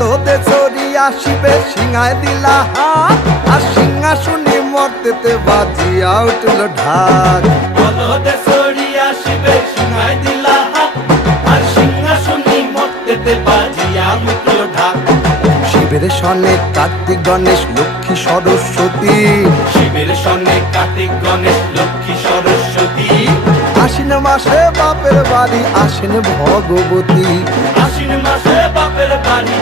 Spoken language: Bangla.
বলদে চড়ি আসিবে সিংহায় দিলা হাত আর সিংহাসনে মর্তেতে বাজিয়া উঠল ঢাক বলদে চড়ি আসিবে সিংহায় দিলা হাত আর সিংহাসনে মর্তেতে বাজিয়া উঠল ঢাক শিবের সনে কার্তিক গণেশ লক্ষ্মী সরস্বতী শিবের সনে কার্তিক গণেশ লক্ষ্মী সরস্বতী আশ্বিন মাসে বাপের বাড়ি আসেন ভগবতী আশ্বিন মাসে বাপের বাড়ি